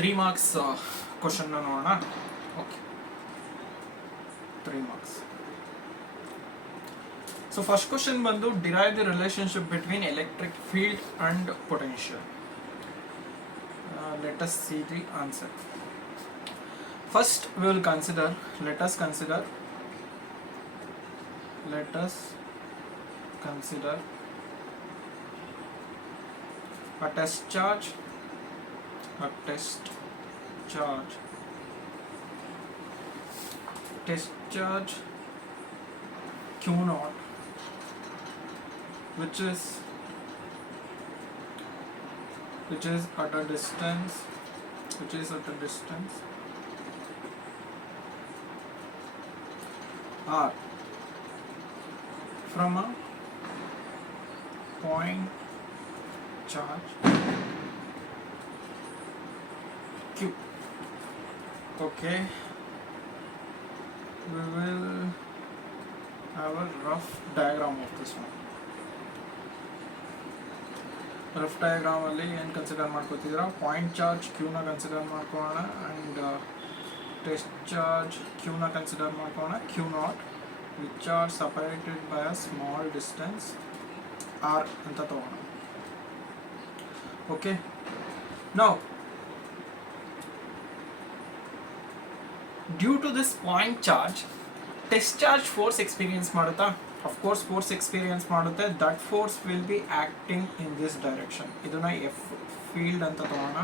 3 marks question ನೋಡೋಣ. Okay, 3 marks. So first question ಬಂದು derive the relationship between electric field and potential. Let us see the answer. First we will consider, let us consider a test charge Q naught, which is at a distance R from a point charge Q. Okay, we will have a rough diagram of this one. Rough diagram ಅಲ್ಲಿ ಏನು consider ಮಾಡ್ಕೋತಿದ್ದೀರಾ, point charge ಕ್ಯೂನ consider ಮಾಡ್ಕೊಳ್ಳೋಣ and test charge ಕ್ಯೂನ consider ಮಾಡ್ಕೊಳ್ಳೋಣ, Q naught which are separated by a small distance r ಅಂತ ತಗೋಣ. Okay, now due to this point charge test charge force experience ಮಾಡುತ್ತಾ? of course force experience ಮಾಡುತ್ತೆ. that force will be acting in this direction. ಇದನ್ನ F field ಅಂತ ತಗೋಣ.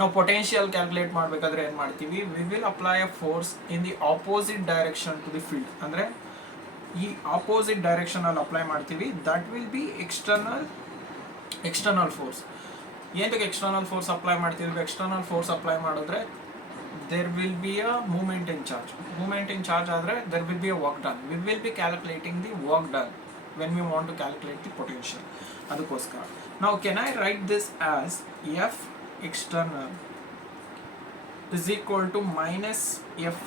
ನಾವು potential calculate ಮಾಡಬೇಕಾದ್ರೆ ಏನು ಮಾಡ್ತೀವಿ, we will apply a force in the opposite direction to the field. ಅಂದರೆ ಈ opposite direction ಅಲ್ಲಿ ಅಪ್ಲೈ ಮಾಡ್ತೀವಿ. that will be external force. ಏನಕ್ಕೆ external force ಅಪ್ಲೈ ಮಾಡ್ತೀವಿ? external force ಅಪ್ಲೈ ಮಾಡಿದ್ರೆ there will be a movement in charge ಆದರೆ there will be a work done. we will be calculating the work done when we want to calculate the potential. ಅದಕ್ಕೋಸ್ಕರ now can I write this as F external is equal to minus F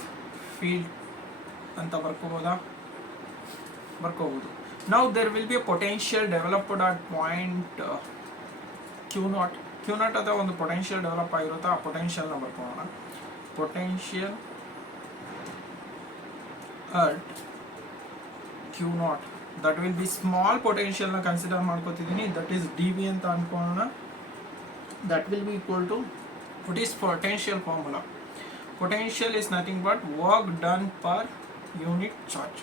field ಅಂತ ಬರ್ಕೋಬಹುದು. now there will be a potential developed at point Q naught ಅಥವಾ ಒಂದು potential develop ಆಗಿರುತ್ತೆ. ಆ potential ನ ಬರ್ಕೊಳ್ಳೋಣ. potential at Q naught, that will be small potential na consider ಮಾಡ್ಕೋತಿದ್ದೀನಿ, that is dV ಅಂತ ಅನ್ಕೊಳ್ಳೋಣ. that will be equal to, what is potential formula? potential is nothing but work done per unit charge.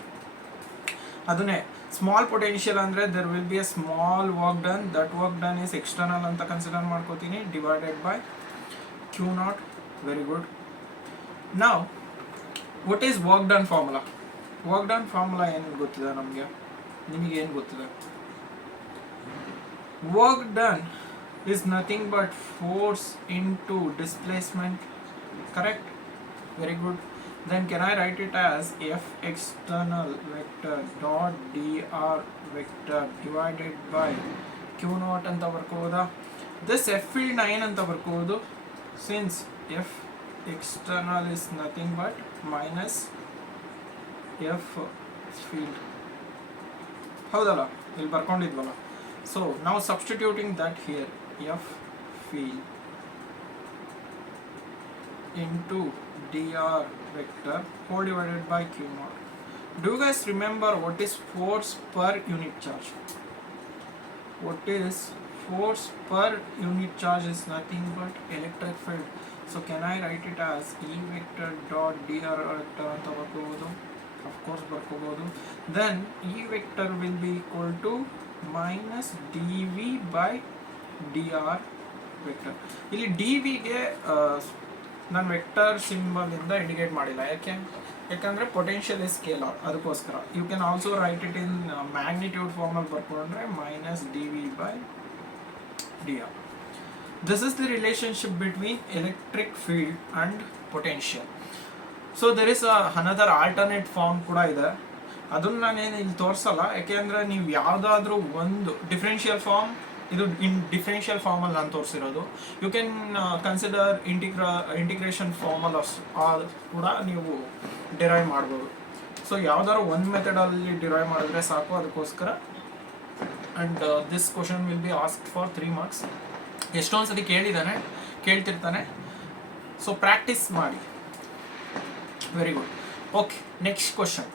ಅದನ್ನೇ small potential ಅಂದರೆ there will be a small work done, that work done is external ಅಂತ consider ಮಾಡ್ಕೋತೀನಿ, divided by Q naught. very good. now what is work done formula? work done formula ಏನು ಗೊತ್ತಿದೆ ನಮಗೆ? ನಿಮಗೆ ಏನು ಗೊತ್ತಿದೆ? work done is nothing but force into displacement. correct? very good. then can I write it as F external vector dot dr vector divided by Q naught ಅಂತ ಬರ್ಕೋಬೋದಾ? this F field ನ ಏನಂತ ಬರ್ಕೋಬೋದು? since F external is nothing but minus F field. ಹೌದಲ್ಲ, ಇಲ್ಲಿ ಬರ್ಕೊಂಡಿದ್ವಲ್ಲ. so now substituting that here, F field into dr vector whole divided by Q naught. do you guys remember what is force per unit charge? what is force per unit charge is nothing but electric field. so can I write it as E vector dot dr vector ಅಂತ ಬರ್ಕೋಬಹುದು? of course ಬರ್ಕೋಬಹುದು. then E vector will be equal to minus dV by dr vector. ಇಲ್ಲಿ dV ಗೆ ನಾನು vector symbol ಇಂದ indicate ಮಾಡಿಲ್ಲ. ಯಾಕಂದ್ರೆ potential is scalar, ಅದಕ್ಕೋಸ್ಕರ. You can also write it in magnitude formally ಬರ್ಕೊಂಡ್ರೆ minus dV by dr. this is the relationship between electric field and potential. so there is another alternate form ಕೂಡ ಇದೆ, ಅದನ್ನ ನಾನೇನು ಇಲ್ಲಿ ತೋರಿಸಲ್ಲ. ಯಾಕೆಂದರೆ ನೀವು ಯಾವುದಾದ್ರೂ ಒಂದು ಡಿಫ್ರೆನ್ಷಿಯಲ್ ಫಾರ್ಮ್, ಇದು ಡಿಫ್ರೆನ್ಷಿಯಲ್ ಫಾರ್ಮಲ್ಲಿ ನಾನು ತೋರಿಸಿರೋದು. ಯು ಕ್ಯಾನ್ ಕನ್ಸಿಡರ್ ಇಂಟಿಗ್ರೇಷನ್ ಫಾರ್ಮಲ್ ಕೂಡ ನೀವು ಡಿರೈವ್ ಮಾಡ್ಬೋದು. ಸೊ ಯಾವ್ದಾದ್ರು ಒಂದು ಮೆಥಡಲ್ಲಿ ಡಿರೈವ್ ಮಾಡಿದ್ರೆ ಸಾಕು, ಅದಕ್ಕೋಸ್ಕರ. And this question will be asked for 3 marks. ಎಷ್ಟೊಂದು ಸತಿ ಕೇಳ್ತಿರ್ತಾನೆ. ಸೊ ಪ್ರಾಕ್ಟೀಸ್ ಮಾಡಿ. Very good. Okay, next question.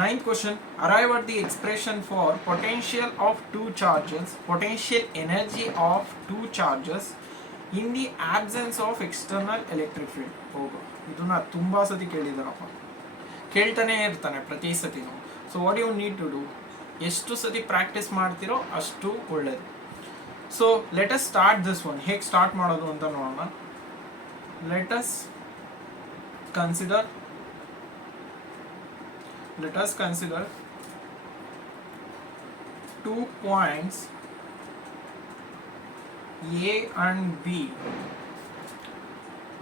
9th question. Arrive at the expression for potential of two charges, potential energy of two charges in the absence of external electric field. ಹೋಗು, ಇದನ್ನ ತುಂಬಾ ಸತಿ ಕೇಳ್ತಾನೆ ಇರ್ತಾನೆ ಪ್ರತಿ ಸತಿನೂ. So what you need to do, ಎಷ್ಟು ಸತಿ ಪ್ರಾಕ್ಟೀಸ್ ಮಾಡ್ತಿರೋ ಅಷ್ಟು ಒಳ್ಳೇದು. So let us start this one. ಹೇಗೆ ಸ್ಟಾರ್ಟ್ ಮಾಡೋದು ಅಂತ ನೋಡೋಣ. Let us consider 2 points A and B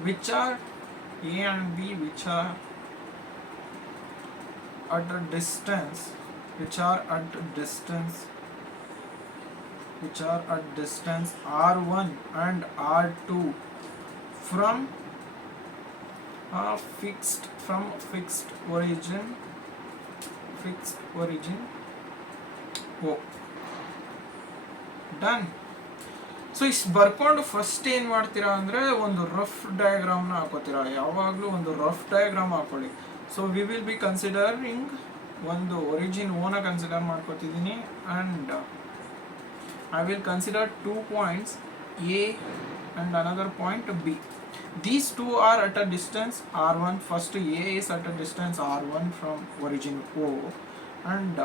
which are at a distance R1 and R2 from fixed origin O. Done. So ಇಷ್ಟು ಬರ್ಕೊಂಡು ಫಸ್ಟ್ ಏನು ಮಾಡ್ತೀರಾ ಅಂದರೆ ಒಂದು ರಫ್ ಡಯಾಗ್ರಾಮ್ನ ಹಾಕೋತೀರಾ. ಯಾವಾಗಲೂ ಒಂದು ರಫ್ ಡಯಾಗ್ರಾಮ್ ಹಾಕೊಳ್ಳಿ. So we will be considering ಒಂದು ಒರಿಜಿನ್ ಓನ ಕನ್ಸಿಡರ್ ಮಾಡ್ಕೋತಿದ್ದೀನಿ and I will consider 2 points A and another point B. These two are at a distance R1. First A is at a distance R1 from origin O and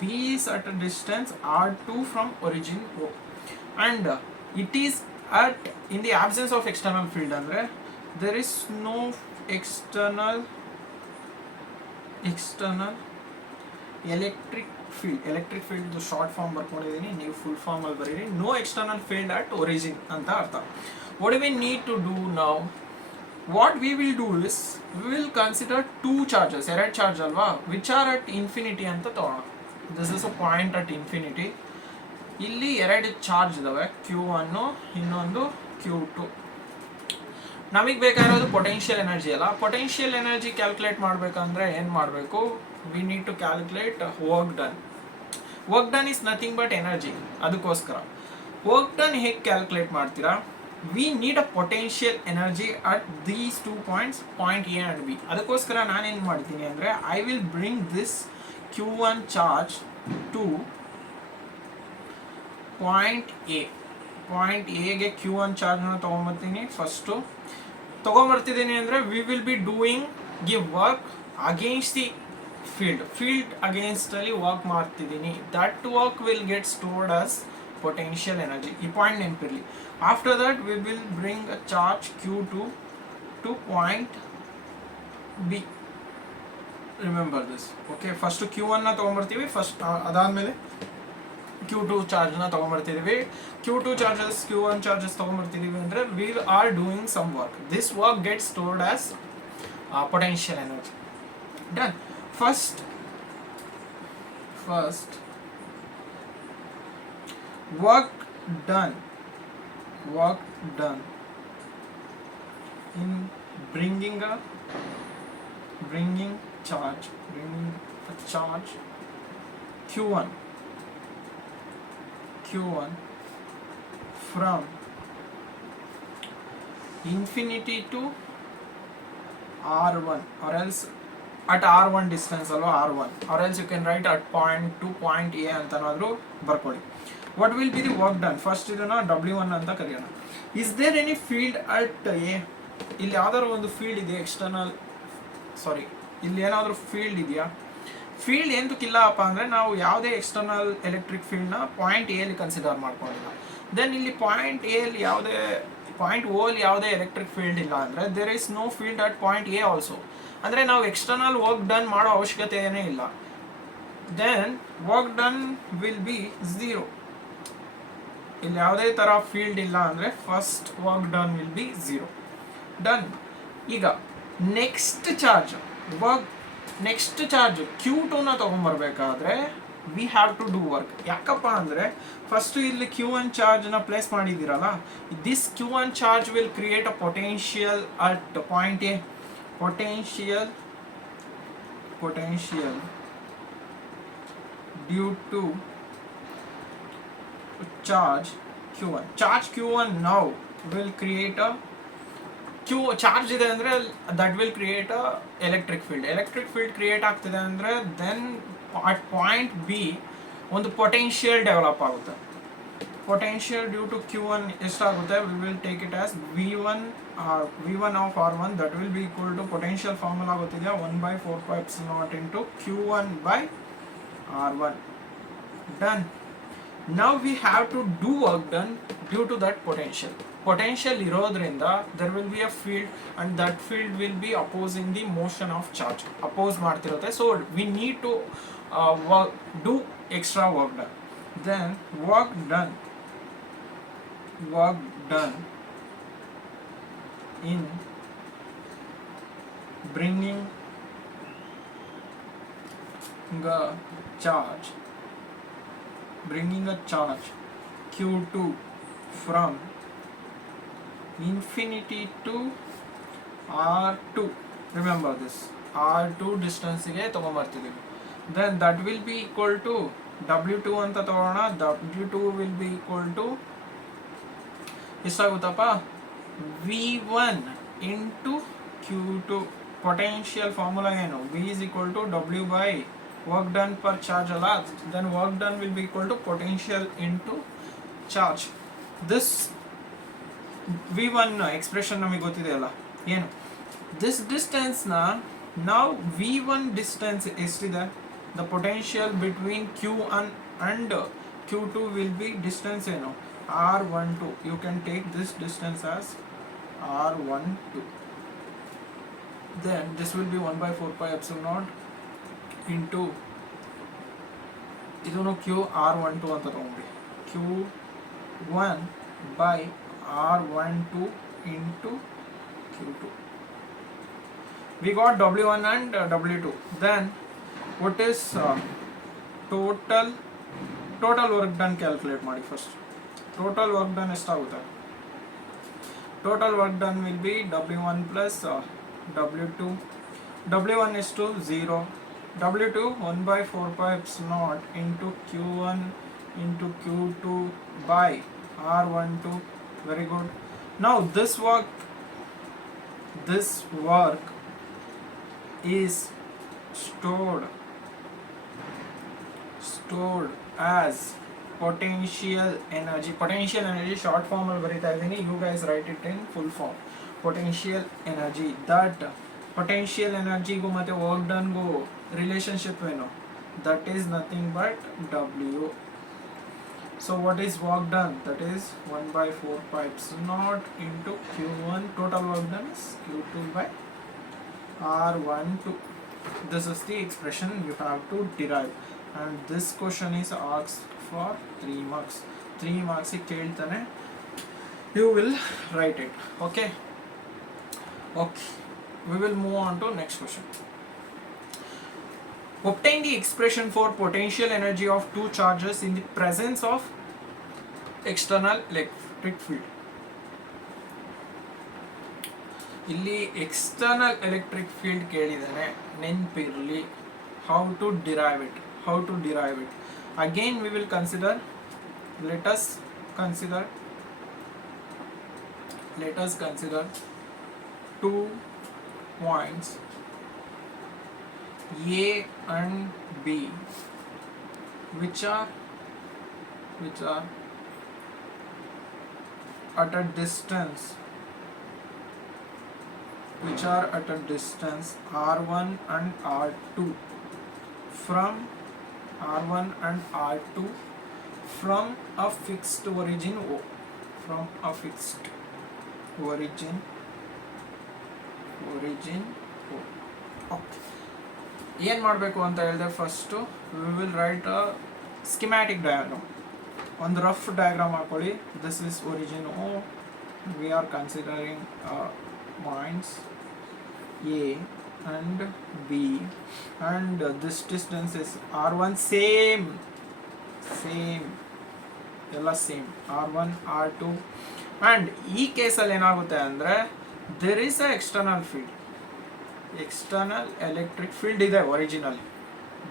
B is at a distance R2 from origin O. And it is in the absence of external field. Andre there is no external electric field the short form ಬರ್ಕೊಂಡಿದ್ದೀನಿ, ನೀವು full form ಅಲ್ಲಿ ಬರೀರಿ. No external field at origin ಅಂತ ಅರ್ಥ. What do we need to do now? What we will do is we will consider two charges, ಎರಡು charge ಅಲ್ವಾ, which are at infinity ಅಂತ ತಗೋಣ. This is a point at infinity. ಇಲ್ಲಿ ಎರಡು charge ಇದಾವೆ, Q1 ಇನ್ನೊಂದು Q2. ನಮಗೆ ಬೇಕಾಗಿರೋದು ಪೊಟೆನ್ಷಿಯಲ್ ಎನರ್ಜಿ ಅಲ್ಲ. ಪೊಟೆನ್ಷಿಯಲ್ ಎನರ್ಜಿ ಕ್ಯಾಲ್ಕುಲೇಟ್ ಮಾಡಬೇಕಂದ್ರೆ ಏನು ಮಾಡಬೇಕು? We need to calculate work done. Work done is nothing but energy. ಅದಕ್ಕೋಸ್ಕರ ವರ್ಕ್ ಡನ್ ಹೇಗೆ ಕ್ಯಾಲ್ಕುಲೇಟ್ ಮಾಡ್ತೀರಾ? We need a potential energy at these 2 points, point A and B. ಅದಕ್ಕೋಸ್ಕರ ನಾನೇನು ಮಾಡ್ತೀನಿ ಅಂದರೆ I will bring this Q1 charge to point A. Point ಎಗೆ Q1 ಚಾರ್ಜ್ನ ತೊಗೊಂಬರ್ತೀನಿ. ಫಸ್ಟು ತೊಗೊಂಬರ್ತಿದ್ದೀನಿ ಅಂದರೆ we will be doing work against the field ಅಗೇನ್ಸ್ಟಲ್ಲಿ ವರ್ಕ್ ಮಾಡ್ತಿದ್ದೀನಿ. That work will get stored as potential energy. ಈ ಪಾಯಿಂಟ್ ನೆನಪಿರಲಿ. After that we will bring a charge Q2 to point B. Remember this. Okay, first Q1ನ ತೊಗೊಂಬರ್ತೀವಿ. First ಅದಾದಮೇಲೆ Q2 ಚಾರ್ಜ್ನ ತೊಗೊಂಬರ್ತಿದ್ದೀವಿ. Q2 charges Q1 charges ತೊಗೊಂಬರ್ತಿದ್ದೀವಿ ಅಂದರೆ we are doing some work. This work get stored as potential energy. Done. First work done in bringing a charge Q1 from infinity to R1 or else at R1 distance alva R1 or else you can write at point to point A ಅಂತನಾದರೂ ಬರ್ಕೊಳ್ಳಿ. What will be the work done? First ಇದನ್ನ W1 ಅಂತ ಕರೆಯೋಣ. Is there any field at A? ಇಲ್ಲಿ ಯಾವ್ದಾದ್ರು ಒಂದು field ಇದೆ, ಇಲ್ಲಿ ಏನಾದರೂ ಫೀಲ್ಡ್ ಇದೆಯಾ? ಫೀಲ್ಡ್ ಎಂತಕ್ಕಿಲ್ಲಪ್ಪ ಅಂದರೆ ನಾವು ಯಾವುದೇ ಎಕ್ಸ್ಟರ್ನಲ್ ಎಲೆಕ್ಟ್ರಿಕ್ ಫೀಲ್ಡ್ನ ಪಾಯಿಂಟ್ ಎಲ್ಲಿ ಕನ್ಸಿಡರ್ ಮಾಡ್ಕೊಂಡಿಲ್ಲ. ದೆನ್ ಇಲ್ಲಿ ಪಾಯಿಂಟ್ ಓ ಅಲ್ಲಿ ಯಾವುದೇ ಎಲೆಕ್ಟ್ರಿಕ್ ಫೀಲ್ಡ್ ಇಲ್ಲ ಅಂದರೆ there is no field at point A also. ಅಂದರೆ ನಾವು ಎಕ್ಸ್ಟರ್ನಲ್ ವರ್ಕ್ ಡನ್ ಮಾಡೋ ಅವಶ್ಯಕತೆ ಏನೇ ಇಲ್ಲ. Then work done will be 0. ಇಲ್ಲಿ ಯಾವುದೇ ಥರ ಫೀಲ್ಡ್ ಇಲ್ಲ ಅಂದರೆ first work done will be 0. Done. ಈಗ ನೆಕ್ಸ್ಟ್ ಚಾರ್ಜ್ Q2ನ ತೊಗೊಂಬರ್ಬೇಕಾದ್ರೆ we have to do work. ಯಾಕಪ್ಪ ಅಂದರೆ ಫಸ್ಟು ಇಲ್ಲಿ Q1 ಚಾರ್ಜ್ನ ಪ್ಲೇಸ್ ಮಾಡಿದ್ದೀರಲ್ಲ, this Q1 charge will create a potential at point A. potential due to charge Q1. Charge Q1 now will create a Q charge ಇದೆ ಅಂದರೆ that will create a electric field. Electric field create ಆಗ್ತಿದೆ ಅಂದರೆ then at point B ಒಂದು potential develop ಆಗುತ್ತೆ. Potential due to Q1 ಎಷ್ಟಾಗುತ್ತೆ, we will take it as V1 of R1, that will be equal to potential formula ಗೊತ್ತಿದೆಯಾ, 1/4πε0 into Q1 by R1. Done. Now we have to do work done due to that potential. Potential ಇರೋದ್ರಿಂದ there will be a field and that field will be opposing the motion of charge. Oppose ಮಾಡ್ತಿರುತ್ತೆ. So we need to do extra work done. Then work done in bringing a charge Q2 from infinity to R2. Remember this, R2 distance ಗೆ ತಗೊಂಡ್ಬರ್ತಿದ್ದೀವಿ. Then that will be equal to W2 ಅಂತ ತಗೋಣ. W2 will be equal to ಎಷ್ಟಾಗುತ್ತಪ್ಪ, V1 into Q2. Potential formula ಏನು, V is equal to W by work done per charge ಅಲ್ಲ, then work done will be equal to potential into charge. This V1 expression ನಮಗೆ ಗೊತ್ತಿದೆ ಅಲ್ಲ, ಏನು this distance ನ now V1 distance ಎಷ್ಟಿದೆ, the potential between Q1 and Q2 will be distance ಏನು, R12. You can take this distance as R12. Then this will be 1/4πε0 into ಇದನ್ನು Q R12 ಅಂತ ತಗೊಂಡ್ವಿ, Q1 by R12 into Q2. We got W1 and W2. Then what is total work done calculate ಮಾಡಿ first. Total work done ಎಷ್ಟಾಗುತ್ತೆ, total work done will be W1 plus W2. W1 is to 0, W2 1/4πε0 into Q1 into Q2 by R12. Very good. Now this work is stored as potential energy short form ಅಲ್ಲಿ ಬರೀತಾ ಇದ್ದೀನಿ, you guys write it in full form. Potential energy, that potential energy ಗೂ ಮತ್ತೆ work done ಗೂ relationship ಏನು, that is nothing but W. So what is work done, that is 1/4πε0 into Q1. Total work done is Q2 by R12. This is the expression you have to derive, and this question is asked for 3 marks. 3 marks ಕೇಳ್ತಾನೆ, you will write it. Okay, we will move on to next question. Obtain the expression for potential energy of two charges in the presence of external electric field. ಇಲ್ಲಿ external electric field ಕೇಳಿದಾನೆ, ನೆನಪಿರಲಿ how to derive it. Again we will consider, let us consider 2 points A and B which are at a distance R1 and R2 from a fixed origin O. Okay. ಏನು ಮಾಡಬೇಕು ಅಂತ ಹೇಳಿದ್ರೆ, first we will write a schematic diagram. ಒಂದು rough diagram ಹಾಕೊಳ್ಳಿ. This is origin O. We are considering points A and B, and this distance is R1, same ಎಲ್ಲ same, R1 R2. and ಈ ಕೇಸಲ್ಲಿ ಏನಾಗುತ್ತೆ ಅಂದರೆ, there is a external electric field ಇದೆ originally.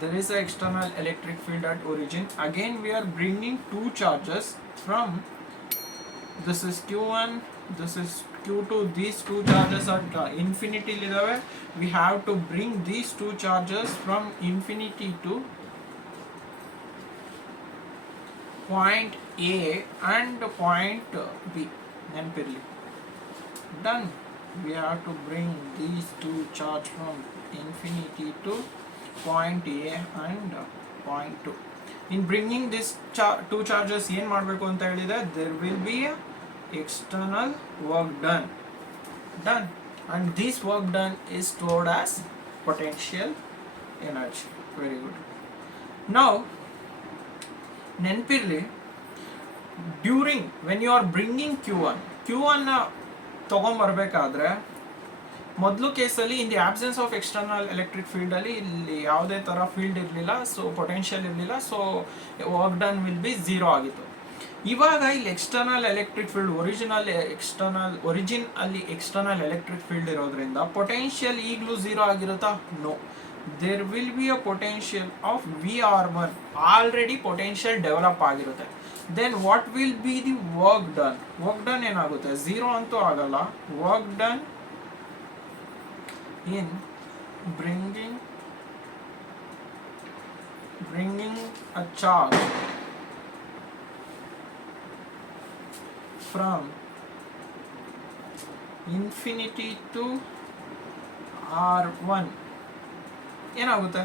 There is a external electric field at origin. Again we are bringing two charges from this is q1, this is q2. These two charges are infinity lidave. We have to bring these two charges from infinity to point A and point B. Nenpirli. Done. We have to bring these two charges from infinity to point A and point 2. In bringing these two charges ಏನು ಮಾಡಬೇಕು ಅಂತ ಹೇಳಿದೆ, there will be a external work done. And this work done is stored as potential energy. Very good. Now ನೆನಪಿರ್ಲಿ, during when you are bringing Q1 ತಗೊಂಬರ್ಬೇಕಾದ್ರೆ ಮೊದಲು ಕೇಸಲ್ಲಿ in the absence of external electric ಫೀಲ್ಡಲ್ಲಿ ಇಲ್ಲಿ ಯಾವುದೇ ಥರ field ಇರಲಿಲ್ಲ, so potential ಇರಲಿಲ್ಲ, so work done will be 0 ಆಗಿತ್ತು. ಇವಾಗ ಇಲ್ಲಿ ಎಕ್ಸ್ಟರ್ನಲ್ ಎಲೆಕ್ಟ್ರಿಕ್ ಫೀಲ್ಡ್ ಒರಿಜಿನ್ ಅಲ್ಲಿ ಎಕ್ಸ್ಟರ್ನಲ್ ಎಲೆಕ್ಟ್ರಿಕ್ ಫೀಲ್ಡ್ ಇರೋದ್ರಿಂದ ಪೊಟೆನ್ಷಿಯಲ್ ಈಗಲೂ 0 ಆಗಿರುತ್ತಾ? No. there will be a potential of VR1. already potential develop ಆಗಿರುತ್ತೆ. then what will be the work done? ಏನಾಗುತ್ತೆ? 0 ಅಂತೂ ಆಗಲ್ಲ. work done in bringing a charge from infinity to R1 ಏನಾಗುತ್ತೆ?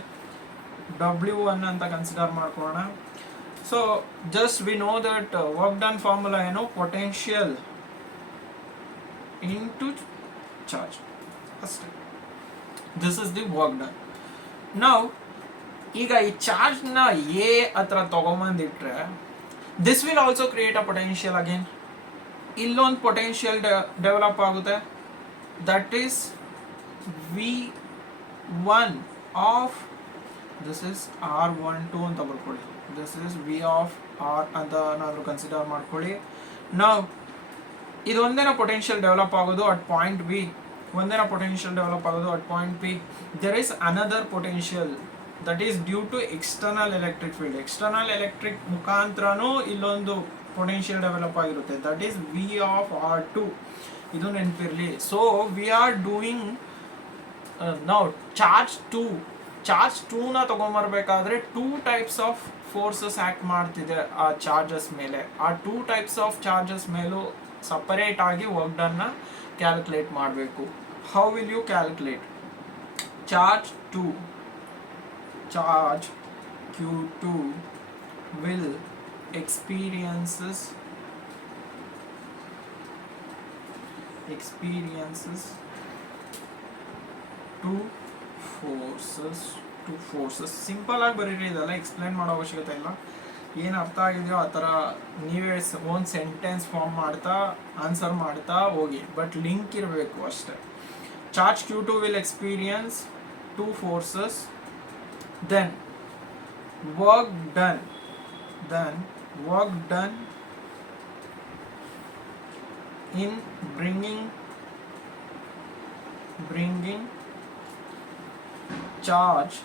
W1 ಅಂತ consider ಮಾಡ್ಕೊಳ್ಳೋಣ. So just we know that work done formula ಏನು? Potential into charge ಅಷ್ಟೇ. This is the work done. ನಾವು ಈಗ ಈ ಚಾರ್ಜ್ನ ಎ ಹತ್ರ ತಗೊಂಬಂದಿಟ್ರೆ this will also create a potential again. ಇಲ್ಲೊಂದು ಪೊಟೆನ್ಷಿಯಲ್ ಡೆವಲಪ್ ಆಗುತ್ತೆ. That is V1 of this is R12 ಅಂತ ಬರ್ಕೊಳ್ಳಿ. this is V of R ಅಂತ ಏನಾದರೂ ಕನ್ಸಿಡರ್ ಮಾಡ್ಕೊಳ್ಳಿ. ನಾವು ಇದು ಒಂದೇನ ಪೊಟೆನ್ಷಿಯಲ್ ಡೆವಲಪ್ ಆಗೋದು ಅಟ್ ಪಾಯಿಂಟ್ ಬಿ, ಒಂದೇನ ಪೊಟೆನ್ಷಿಯಲ್ ಡೆವಲಪ್ ಆಗೋದು at point B. there is another potential that is due to external electric field. external electric ಮುಖಾಂತರನೂ ಇಲ್ಲೊಂದು ಪೊಟೆನ್ಷಿಯಲ್ ಡೆವಲಪ್ ಆಗಿರುತ್ತೆ. that is V of R2. ಇದು ನೆನಪಿರಲಿ. ಸೊ ವಿ ಆರ್ ಡೂಯಿಂಗ್ ನಾವು charge 2ನ ತಗೊಂಬರ್ಬೇಕಾದ್ರೆ 2 ಟೈಪ್ಸ್ ಆಫ್ ಫೋರ್ಸಸ್ ಆ್ಯಕ್ಟ್ ಮಾಡ್ತಿದೆ ಆ ಚಾರ್ಜಸ್ ಮೇಲೆ. ಆ 2 ಟೈಪ್ಸ್ ಆಫ್ ಚಾರ್ಜಸ್ ಮೇಲೂ ಸಪರೇಟ್ ಆಗಿ ವರ್ಕ್ ಡನ್ನ ಕ್ಯಾಲ್ಕುಲೇಟ್ ಮಾಡಬೇಕು. How will you calculate? Charge Q2 will experiences 2 forces. Simple ಆಗಿ ಬರೀರಿ, ಇದೆಲ್ಲ ಎಕ್ಸ್ಪ್ಲೈನ್ ಮಾಡೋ ಅವಶ್ಯಕತೆ ಇಲ್ಲ. ಏನು ಅರ್ಥ ಆಗಿದೆಯೋ ಆ ಥರ ನೀವೇ ಒಂದು ಸೆಂಟೆನ್ಸ್ ಫಾರ್ಮ್ ಮಾಡ್ತಾ ಆನ್ಸರ್ ಮಾಡ್ತಾ ಹೋಗಿ, ಬಟ್ ಲಿಂಕ್ ಇರಬೇಕು ಅಷ್ಟೇ. Charge Q2 will experience 2 forces. then work done in bringing charge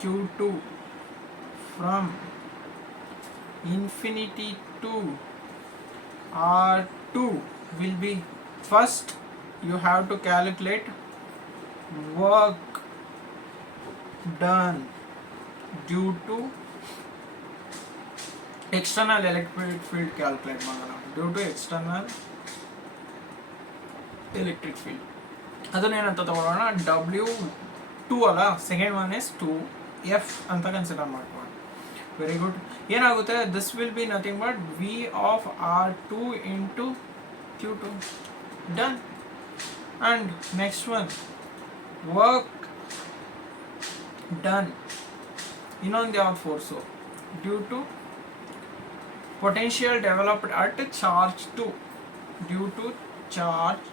Q2 from infinity to R2 will be, first you have to calculate work done due to external electric field. calculate ಮಾಡೋಣ. due to external electric field ಅದನ್ನೇನಂತ ತಗೊಳ್ಳೋಣ? W2 ಅಲ್ಲ, second one is 2F ಅಂತ consider ಮಾಡ್ಕೊಳ್ಳೋಣ. Very good. ಏನಾಗುತ್ತೆ? This will be nothing but V of R2 into Q2. Done. and next one, work done ಇನ್ನೊಂದು ಯಾವ ಫೋರ್ಸು? Due to potential developed at charge 2 due to charge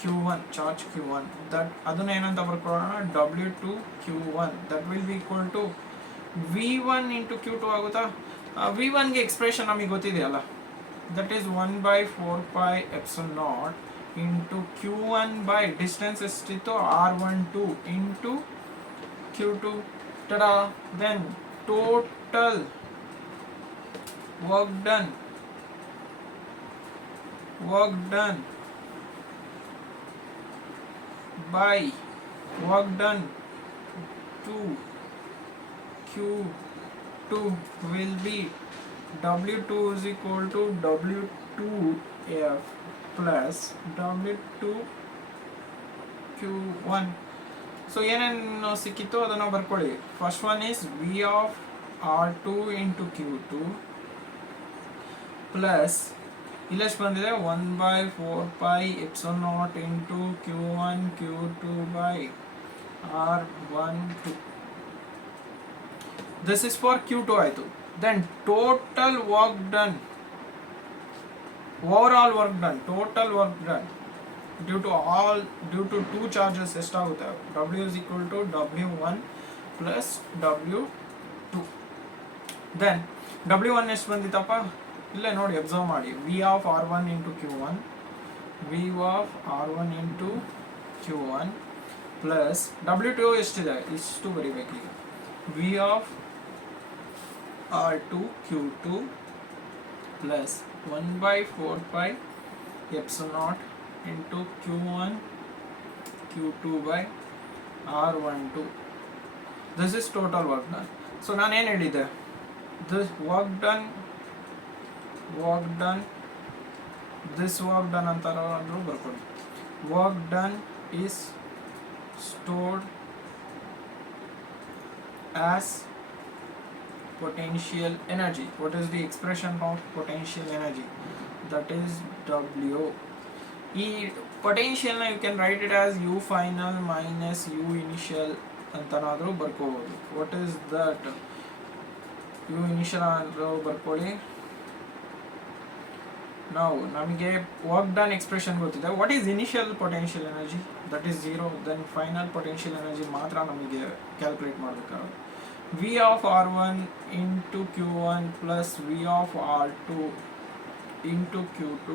Q1, charge Q1. that ಅದನ್ನ ಏನಂತ ಬರ್ಕೊಳ್ಳೋಣ? W2 Q1. that will be equal to V1 into Q2 ಆಗುತ್ತಾ? V1 ಗೆ expression ನಮಗೆ ಗೊತ್ತಿದೆಯಲ್ಲ, that is 1/4 pi epsilon naught into Q1 by distance ಎಷ್ಟಿತ್ತು? R12 into Q2. Tada! Then total work done by work done to Q2 will be W2 is equal to W2F plus W2Q1. ಸೊ ಏನೇನು ಸಿಕ್ಕಿತ್ತು ಅದನ್ನು ಬರ್ಕೊಳ್ಳಿ. First one is V of R2 into Q2 plus ಇಲ್ಲೆಷ್ಟು ಬಂದಿದೆ 1/4πε0 into Q1 Q2 by R12. This is for Q2 ಆಯಿತು. Then total work done, overall work done, total work done due to two charges ಎಷ್ಟಾಗುತ್ತೆ? W is equal to W1 plus W2. Then W1 ಎಷ್ಟು ಬಂದಿತ್ತಪ್ಪ? ಇಲ್ಲೇ ನೋಡಿ observe ಮಾಡಿ. V of R1 into Q1 plus W2 ಎಷ್ಟಿದೆ? ಇಷ್ಟು ಬರಿಬೇಕೀಗ. V of R2 Q2 plus 1/4πε0 into Q1 Q2 by R12. This is total work done. So ನಾನು ಏನು ಹೇಳಿದ್ದೆ? This work done ಅಂತಾರ ಅಂದರೂ ಬರ್ಕೊಳ್ಳಿ. Work done is stored as potential energy. What is the expression of potential energy? That is W. ಈ potential ನ you can write it as U final minus U initial ಅಂತನಾದರೂ ಬರ್ಕೋಬಹುದು. What is that? U initial ಅಂದರೂ ಬರ್ಕೊಳ್ಳಿ. ನಾವು ನಮಗೆ work done expression ಗೊತ್ತಿದೆ. What is initial potential energy? That is 0. Then final potential energy ಮಾತ್ರ ನಮಗೆ calculate ಮಾಡಬೇಕಾಗುತ್ತೆ. V of R1 into Q1 plus V of R2 into Q2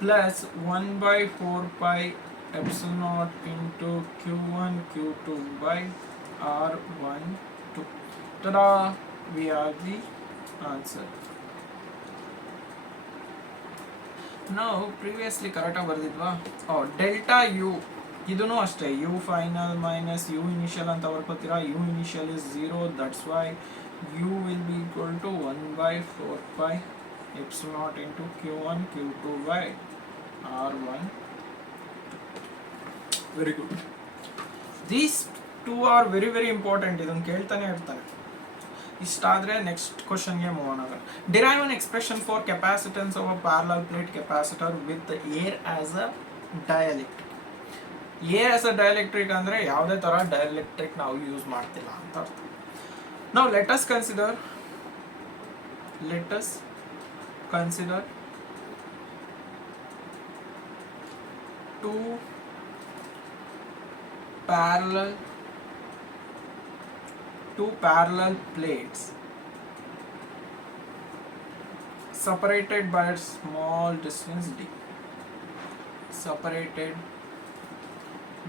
plus 1/4πε0 into Q1 Q2 by R12. Tada! We have the answer. ನಾವು previously ಕರೆಕ್ಟಾಗಿ ಬರೆದಿದ್ವಾ? Delta U ಇದೂ ಅಷ್ಟೇ. U final minus U initial ಅಂತ ಬರ್ಕೋತೀರಾ. U initial is 0. That's why U will be equal to 1/4πε0 into Q1 Q2 by R1. Very good. These two are very very important. ಇದನ್ನು ಕೇಳ್ತಾನೆ ಇರ್ತಾನೆ. ಇಷ್ಟಾದರೆ ನೆಕ್ಸ್ಟ್ ಕ್ವಶನ್ಗೆ move ಆಗೋಣ. Derive an expression for capacitance of a parallel plate capacitor with air as a dielectric. Air as a dielectric ಅಂದರೆ ಯಾವುದೇ ಥರ dielectric ನಾವು ಯೂಸ್ ಮಾಡ್ತಿಲ್ಲ ಅಂತ ಅರ್ಥ. ನಾವು let us consider two parallel plates separated by a small distance d. Separated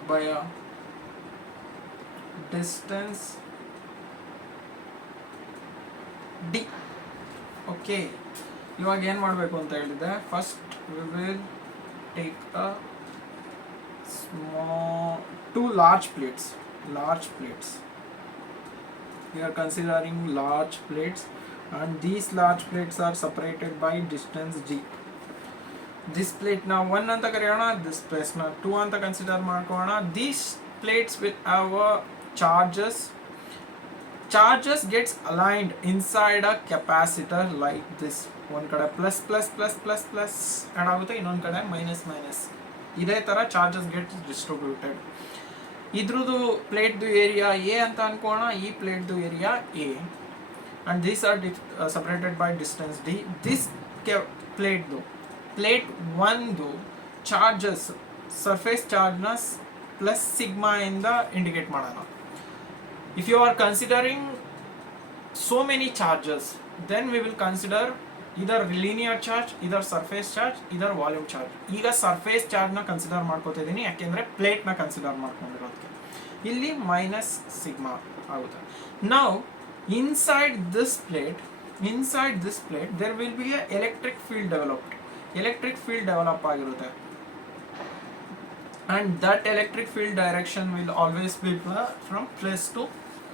by a distance d. Okay, ಇವಾಗ ಏನು ಮಾಡಬೇಕು ಅಂತ ಹೇಳಿದೆ? First we will take a small two large plates. We are considering large plates, and these large plates are separated by distance d. This plate now 1 anta kariyona, this place na 2 anta consider ಮಾಡ್ಕೊಳ್ಳೋಣ. These plates with our charges gets aligned inside a capacitor like this. one kade plus add ಆಗುತ್ತೆ, ಇನ್ನೊಂದು ಕಡೆ minus. ಇದೇ ಥರ charges get distributed. ಇದ್ರದ್ದು ಪ್ಲೇಟ್ದು area A ಅಂತ ಅನ್ಕೋಣ. ಈ ಪ್ಲೇಟ್ದು area A, and these are separated by distance D. This plate ಒಂದು ಚಾರ್ಜಸ್ ಸರ್ಫೇಸ್ ಚಾರ್ಜ್ನ ಪ್ಲಸ್ ಸಿಗ್ಮಾ ಇಂದ ಇಂಡಿಕೇಟ್ ಮಾಡೋಣ. If you are considering so many charges, then we will consider either linear charge, either surface charge, either volume charge. ಈಗ surface ಚಾರ್ಜ್ನ consider ಮಾಡ್ಕೋತಿದ್ದೀನಿ, ಯಾಕೆಂದರೆ ಪ್ಲೇಟ್ನ consider ಮಾಡ್ಕೊಂಡಿರೋದಕ್ಕೆ. ಇಲ್ಲಿ ಮೈನಸ್ ಸಿಗ್ಮಾ ಆಗುತ್ತೆ. Now inside this plate there will be a electric field develop ಆಗಿರುತ್ತೆ, and that electric field direction will always be from plus to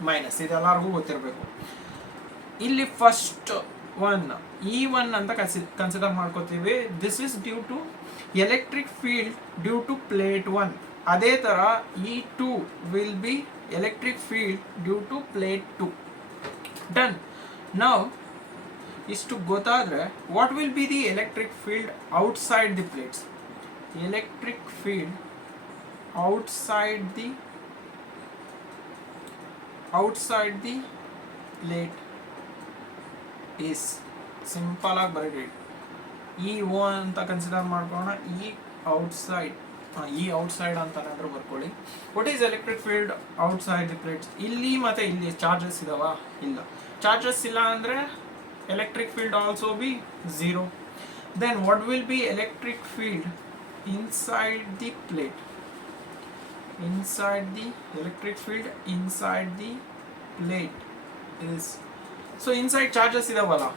minus. ಇದೆಲ್ಲರಿಗೂ ಗೊತ್ತಿರಬೇಕು. ಇಲ್ಲಿ ಫಸ್ಟ್ ಒನ್ E1 ಅಂತ ಕನ್ಸಿಡರ್ ಮಾಡ್ಕೋತೀವಿ. This is due to electric field due to plate 1. ಅದೇ ಥರ E2 will be electric field due to plate 2. Done. Now ಇಷ್ಟು ಗೊತ್ತಾದರೆ what will be the electric field outside the plates? Electric field outside the plate is simple ಆಗಿ ಬರೀರಿ. E1 ಅಂತ consider ಮಾಡ್ಕೋಣ. E outside ಅಂತನಾದ್ರೂ ಬರ್ಕೊಳ್ಳಿ. What is electric field outside the plates? ಇಲ್ಲಿ ಮತ್ತೆ ಇಲ್ಲಿ ಚಾರ್ಜಸ್ ಇದಾವ? ಇಲ್ಲ. ಚಾರ್ಜಸ್ ಇಲ್ಲ ಅಂದರೆ electric field also be 0. Then what will be electric field inside the plate? Inside the electric field inside the plate is, so inside charges idavalla.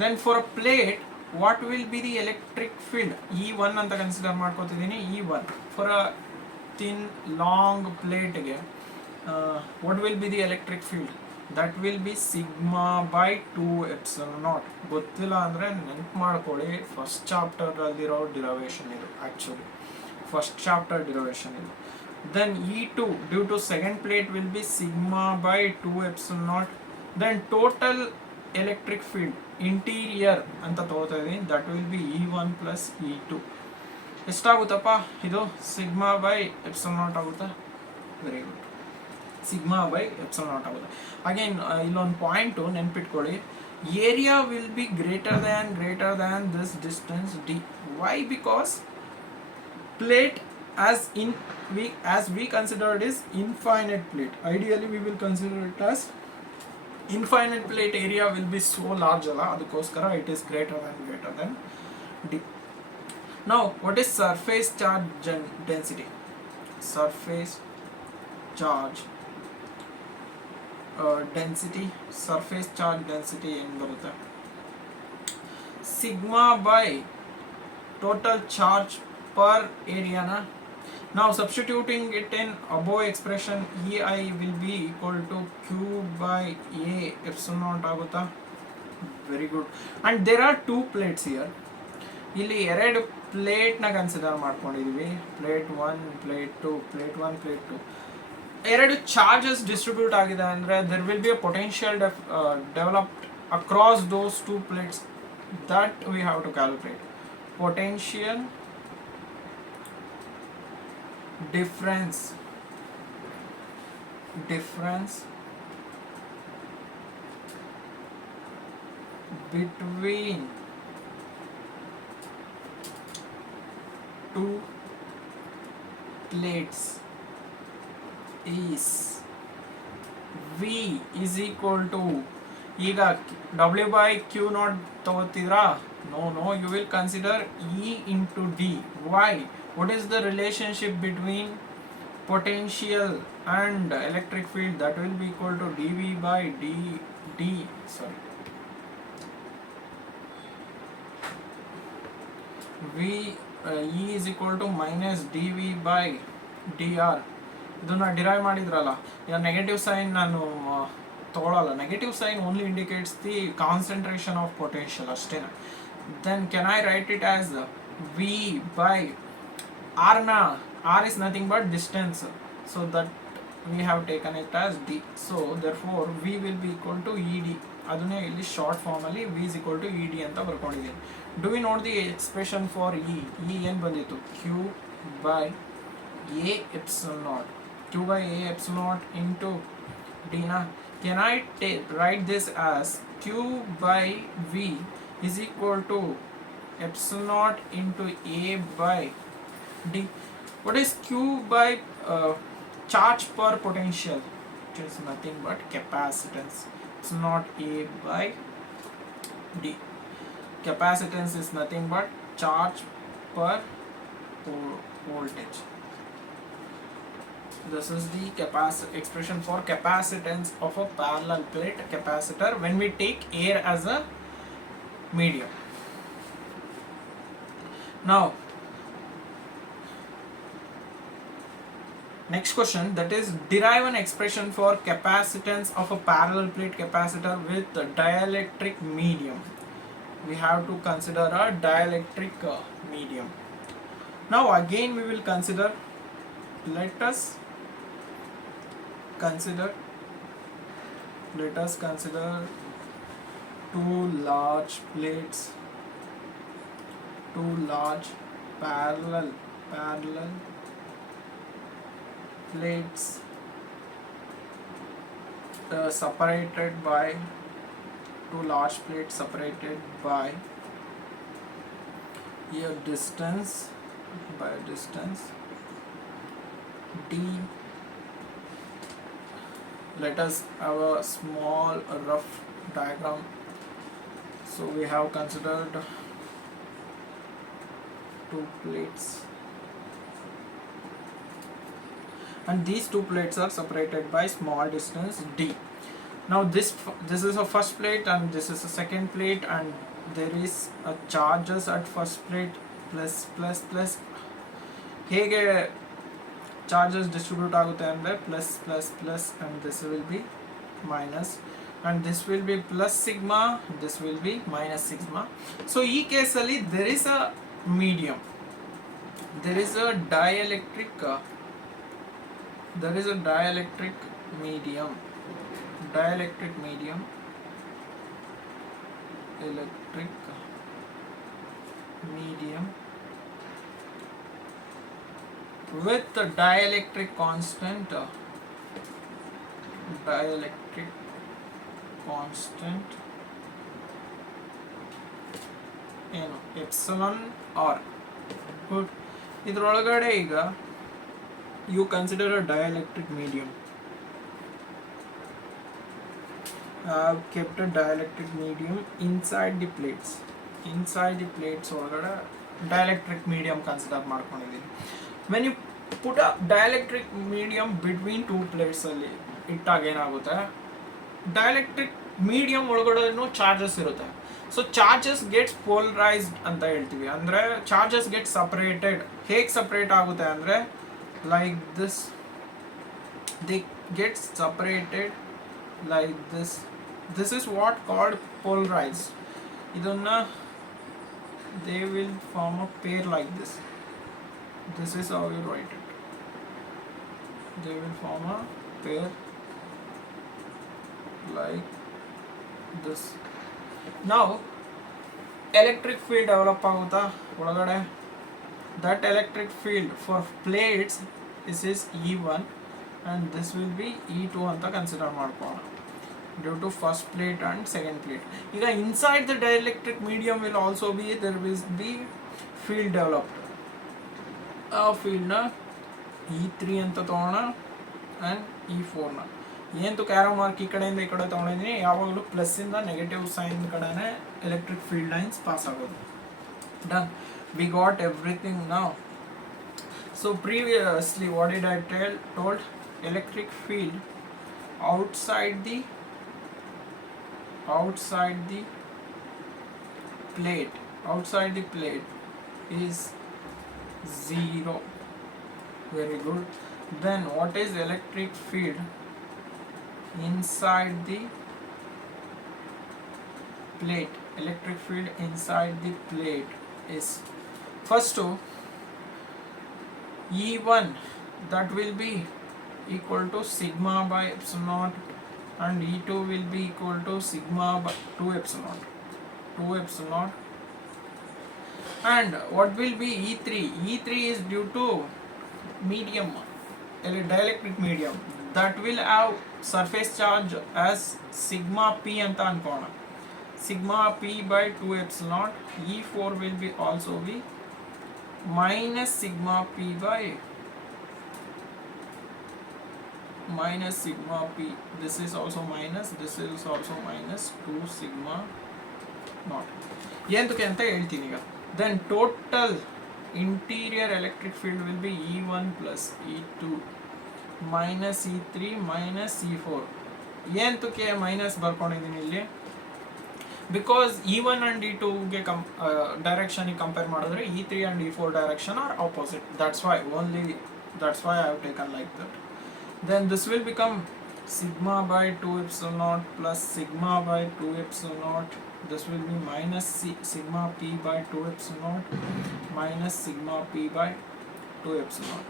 Then for a plate what will be the electric field? E1 anta consider ಮಾಡ್ಕೊತಿದ್ದೀನಿ. E1 for a thin long plate ge what will be the electric field? That will be sigma by 2 epsilon naught. ಗೊತ್ತಿಲ್ಲ ಅಂದ್ರೆ ನೆನಪು ಮಾಡ್ಕೊಳ್ಳಿ, first chapter ಅಲ್ಲಿರೋ derivation ಇದು. Actually first chapter derivation ಇದು. Then E2 due to second plate will be sigma by 2 epsilon naught. Then total electric field interior ಅಂತ ತಗೋತಾ ಇದೀನಿ, that will be E1 plus E2. ಎಷ್ಟಾಗುತ್ತಪ್ಪ ಇದು? ಸಿಗ್ಮಾ ಬೈ ಎಪ್ಸಿಲಾನ್ ನಾಟ್ ಆಗುತ್ತಾ? Very good, sigma by epsilon naught ಆಗುತ್ತೆ. Again ಇಲ್ಲೊಂದು point ನೆನ್ಪಿಟ್ಕೊಳ್ಳಿ, area will be greater than this distance D. Why? Because plate as we considered is infinite plate. Ideally we will consider it as infinite plate. Area will be so large alla, adukoskara it is greater than D. Now what is surface charge density? Surface charge density ಏನು ಬರುತ್ತೆ? Sigma by total charge per area na. Now substituting it in above expression, EI will be equal to Q by A epsilon naught ಆಗುತ್ತಾ? Very good. And there are 2 plates here. ಇಲ್ಲಿ ಎರಡು ಪ್ಲೇಟ್ನ consider ಮಾಡ್ಕೊಂಡಿದ್ದೀವಿ, plate 1 plate 2, plate 1 plate 2. ಎರಡು charges distribute ಆಗಿದೆ ಅಂದರೆ there will be a potential developed across those 2 plates that we have to calculate. Potential difference between 2 plates is V is equal to, ಈಗ W by Q naught ತಗೋತಿದ್ರಾ? No, you will consider E into D. Why? What is the relationship between potential and electric field? That will be equal to dV by E is equal to minus dV by dr. ಇದನ್ನ derive ಮಾಡಿದ್ರಲ್ಲ, ಈಗ negative sign ನಾನು ತಗೊಳ್ಳಲ್ಲ. Negative sign only indicates the concentration of potential ಅಷ್ಟೇನಾ. then can I write it as V by R na? R is nothing but distance, so that we have taken it as D. So therefore V will be equal to ED. ಅದನ್ನೇ ಇಲ್ಲಿ short form ಅಲ್ಲಿ V is equal to ED ಅಂತ ಬರ್ಕೊಂಡಿದ್ದೀನಿ. Do we note the expression for E? E ಏನು ಬಂದಿತ್ತು? Q by A epsilon naught. Q by A epsilon naught into D na. Can I write this as Q by V is equal to epsilon naught into A by D? What is Q by charge per potential? It is nothing but capacitance. It's not A by D. Capacitance is nothing but charge per voltage. This is the expression for capacitance of a parallel plate capacitor when we take air as a medium. Now, next question, that is derive an expression for capacitance of a parallel plate capacitor with a dielectric medium. We have to consider a dielectric medium. Now again we will consider, let us consider two large plates, two large parallel plates separated by two large plates separated by a distance d. Let us have a small rough diagram. So we have considered two plates, and these two plates are separated by small distance d. Now this is a first plate and this is a second plate, and there is a charges at first plate plus ಹೇಗೆ charges distribute ಆಗುತ್ತೆ ಅಂದರೆ plus and this will be minus, and this will be plus sigma, this will be minus sigma. So ಈ ಕೇಸಲ್ಲಿ there is a medium, there is a dielectric medium with the dielectric constant ಏನು epsilon R. Good. ಇದರೊಳಗಡೆ ಈಗ you consider a dielectric medium. I have kept a dielectric medium inside the plates ಒಳಗಡೆ dielectric medium consider ಮಾಡ್ಕೊಂಡಿದ್ದೀನಿ. When you put a dielectric medium between two plates ಅಲ್ಲಿ ಇಟ್ಟಾಗ ಏನಾಗುತ್ತೆ, dielectric medium ಒಳಗಡೆನೂ charges ಇರುತ್ತೆ. So charges gets polarised ಅಂತ ಹೇಳ್ತೀವಿ, ಅಂದರೆ charges get separated. ಹೇಗೆ ಸಪ್ರೇಟ್ ಆಗುತ್ತೆ ಅಂದರೆ like this, they get separated like this. This is what called polarized. Idonna they will form a pair like this. This is how you write it. They will form a pair like this. Now electric field develop ಆಗುತ್ತಾ ಒಳಗಡೆ. That electric field for plates this is E1 and this will be E2 ಅಂತ consider ಮಾಡ್ಕೋಣ due to first plate and second plate. ಈಗ inside the dielectric medium will also be there will be field developed. ಆ ಫೀಲ್ಡ್ನ E3 ಅಂತ ತೊಗೊಳ್ಳೋಣ and E4ನ. ಏನಂತೂ ಕ್ಯಾರೋ mark ಈ ಕಡೆಯಿಂದ ಈ ಕಡೆ ತೊಗೊಂಡಿದ್ದೀನಿ, ಯಾವಾಗಲೂ ಪ್ಲಸ್ಸಿಂದ ನೆಗೆಟಿವ್ ಸೈನ್ ಕಡೆನೇ ಎಲೆಕ್ಟ್ರಿಕ್ ಫೀಲ್ಡ್ ಲೈನ್ಸ್ ಪಾಸ್ ಆಗೋದು. Done. We got everything now. So previously what did I told? Electric field outside the plate is 0. Very good. Then what is electric field inside the plate? Electric field inside the plate is first to E1, that will be equal to sigma by epsilon naught, and E2 will be equal to sigma by 2 epsilon naught. And what will be E3? E3 is due to medium, dielectric medium, that will have surface charge as sigma p anta ಅನ್ಕೋಣ. Sigma p by 2 epsilon naught. E4 will be also be minus sigma p by minus sigma p. This is also minus, this is also minus 2 sigma naught. ಏನಕ್ಕೆ ಅಂತ ಹೇಳ್ತೀನಿ ಈಗ. Then total interior electric field will be E1 plus E2 minus E3 minus E4. ಏನಕ್ಕೆ minus ಬರ್ಕೊಂಡಿದ್ದೀನಿ ಇಲ್ಲಿ, because E1 and E2ಗೆ direction compare ಮಾಡಿದ್ರೆ E3 and E4 direction are opposite. That's why I have taken like that. Then this will become sigma by 2 epsilon naught plus sigma by 2 epsilon naught. This will be minus sigma p by 2 epsilon naught minus sigma p by 2 epsilon naught.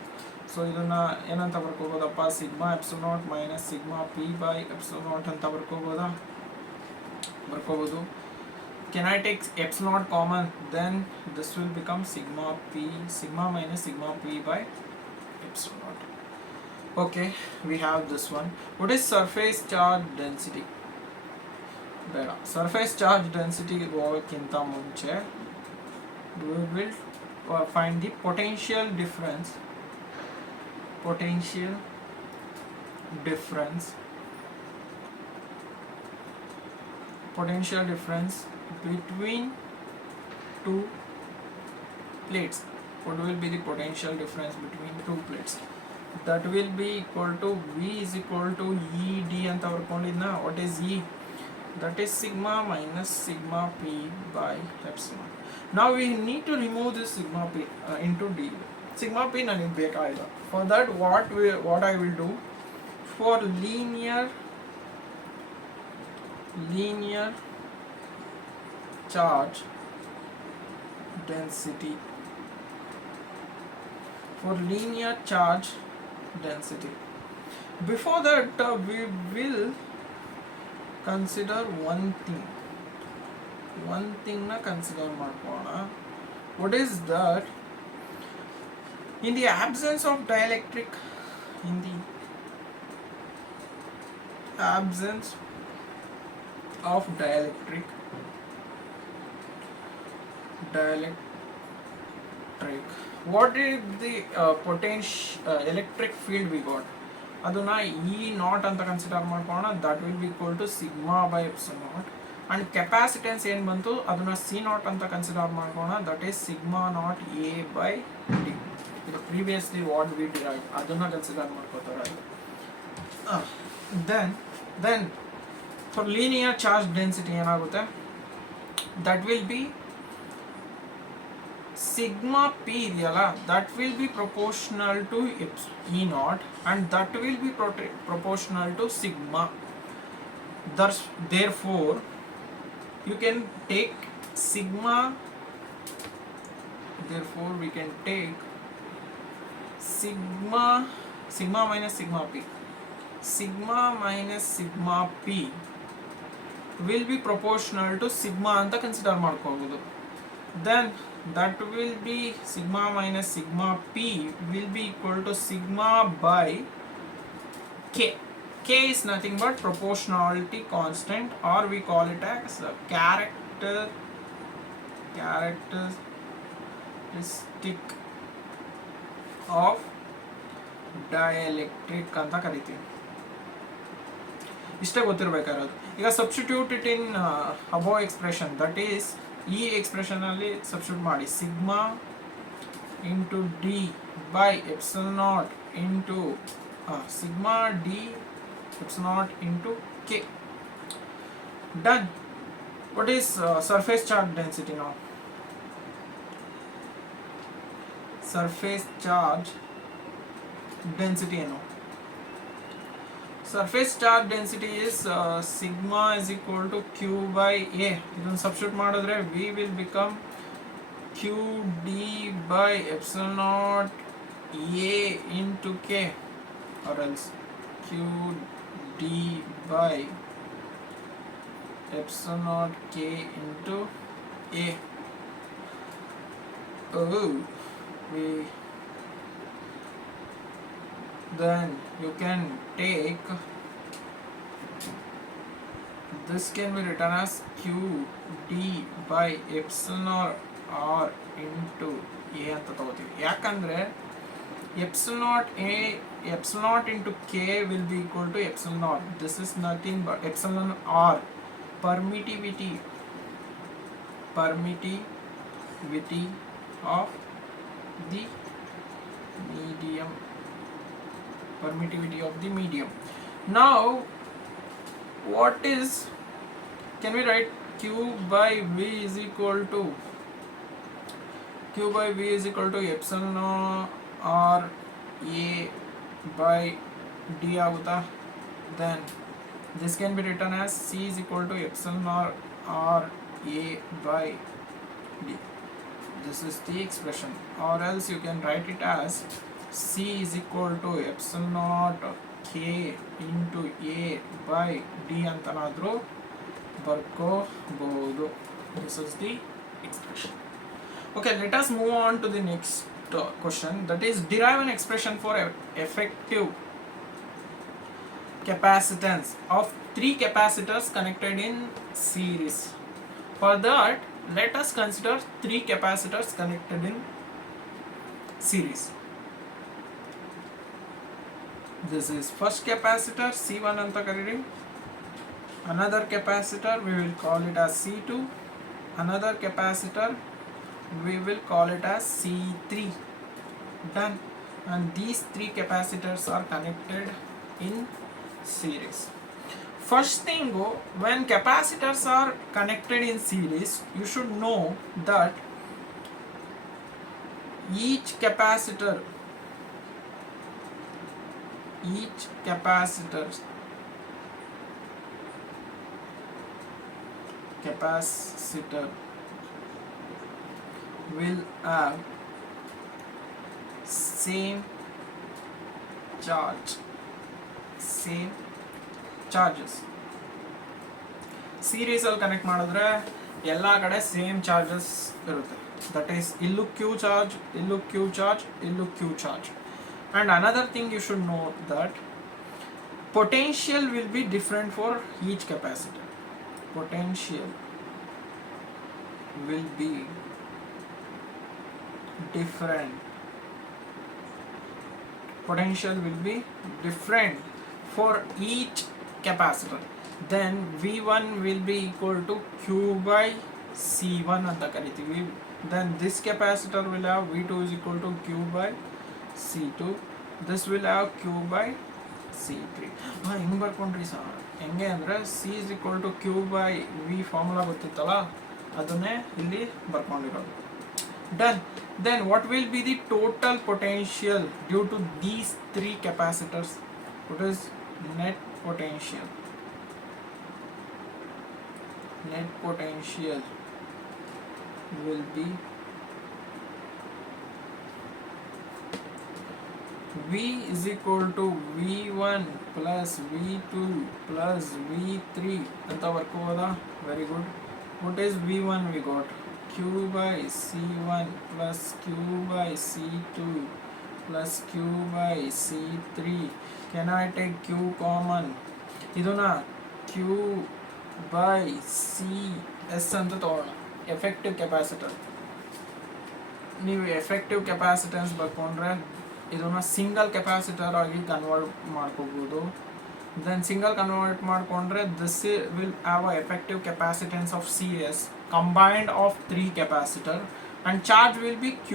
So ಇದನ್ನ ಏನಂತ ಬರ್ಕೋಬೋದಪ್ಪ, sigma epsilon naught minus sigma P by epsilon naught ಅಂತ ಬರ್ಕೋಬೋದು. Can I take epsilon naught common? Then this will become sigma minus sigma p by epsilon naught. Okay, we have this one. What is surface charge density? ಬೇಡ, surface charge density ಹೋಗೋಕ್ಕಿಂತ ಮುಂಚೆ we will find the potential difference between two plates. What will be the potential difference between two plates? That will be equal to V is equal to ED ಅಂತ ಬರ್ಕೊಂಡಿದ್ನ. What is E? That is sigma minus sigma p by epsilon. Now we need to remove this sigma p into D. Sigma p ನನಗೆ ಬೇಕಾಗಿಲ್ಲ. For that what I will do, for linear charge density, before that we will consider one thing na consider ಮಾಡ್ಕೊಳ್ಳೋಣ. What is that? In the absence of dielectric, what is the potential electric field we got? ಅದನ್ನ E naught ಅಂತ consider ಮಾಡ್ಕೊಳ್ಳೋಣ. that will be equal to sigma by epsilon naught. and capacitance ಏನು ಬಂತು ಅದನ್ನ C naught ಅಂತ consider ಮಾಡ್ಕೊಳ್ಳೋಣ. that is sigma naught A by D. ಇದು previously what we derived, ಅದನ್ನ ಕನ್ಸಿಡರ್ ಮಾಡ್ಕೋತಾರೆ. then for linear charge density ಏನಾಗುತ್ತೆ, that will be sigma p ಇದೆಯಲ್ಲ, that will be proportional to E naught and that will be proportional to sigma. Therefore you can take sigma, therefore we can take sigma minus sigma p will be proportional to sigma ಅಂತ consider ಮಾಡ್ಕೋಬಹುದು. then that will be sigma minus sigma p will be equal to sigma by k. K is nothing but proportionality constant, or we call it as a characteristic of dielectric ಅಂತ ಕರಿತೀವಿ. ಇಷ್ಟೇ ಗೊತ್ತಿರಬೇಕಾಗಿರೋದು. ಈಗ substitute it in above expression, that is ಈ expression ಅಲ್ಲಿ substitute ಮಾಡಿ, sigma into D by epsilon naught into sigma D epsilon naught into K. Done. What is surface charge density ನಾವು? Surface charge density ಏನು? surface charge density is sigma is equal to q by a. ಇದನ್ನು substitute ಮಾಡಿದ್ರೆ v will become qd by epsilon naught a into k, or else qd by epsilon naught k into a. Then you can take this, can be written as qd by epsilon r into a ಅಂತ ತಗೋತೀವಿ. ಯಾಕಂದ್ರೆ epsilon naught into k will be equal to epsilon naught. This is nothing but epsilon r, permittivity of the medium permittivity of the medium. Now what is, can we write Q by V is equal to epsilon R A by D aguta. Then this can be written as C is equal to epsilon R A by D. This is the expression, or else you can write it as C is equal to epsilon naught K into A by D antanaದ್ರು ಬರ್ಕೋಬಹುದು. This is the expression. Okay, let us move on to the next question, that is derive an expression for effective capacitance of 3 capacitors connected in series. For that, let us consider 3 capacitors connected in series. This is first capacitor C1 anta kariri. Another capacitor we will call it as C2. Another capacitor we will call it as C3. Done. And these 3 capacitors are connected in series. First thing, when capacitors are connected in series, you should know that each capacitor will have same charges. Series ಅಲ್ಲಿ connect ಮಾಡಿದ್ರೆ ಎಲ್ಲ ಕಡೆ same charges ಇರುತ್ತೆ. That is ಇಲ್ಲೂ Q charge, ಇಲ್ಲೂ Q charge, ಇಲ್ಲೂ Q charge. And another thing you should know that potential will be different for each capacitor. Potential will be different. Potential will be different for each capacitor. Then V1 will be equal to Q by C1 anta karitivi. Then this capacitor will have V2 is equal to Q by C2. This will have Q by C3. ಹಿಂಗೆ ಬರ್ಕೊಂಡ್ರಿ sir. ಹೆಂಗೆ ಅಂದರೆ C is equal to Q by V formula ಗೊತ್ತಿತ್ತಲ್ಲ, ಅದನ್ನೇ ಇಲ್ಲಿ ಬರ್ಕೊಂಡಿರೋದು. Done. Then what will be the total potential due to these 3 capacitors? What is net potential? Net potential will be V is equal to V1 plus V2 plus V3 ಅಂತ ಬರ್ಕೋಬೋದಾ? Very good. What is V1 we got? Q by C1 plus Q by C2 plus Q by C3. Can I take Q common? ಇದನ್ನ Q by CS ಅಂತ ತಗೊಳ್ಳೋಣ. Effective capacitor. ನೀವು effective capacitance ಬರ್ಕೊಂಡ್ರೆ ಇದನ್ನ single capacitor ಆಗಿ convert ಮಾಡ್ಕೋಬಹುದು. Then single convert ಮಾಡ್ಕೊಂಡ್ರೆ this will have a effective capacitance of CS combined of 3 capacitor, and charge will be Q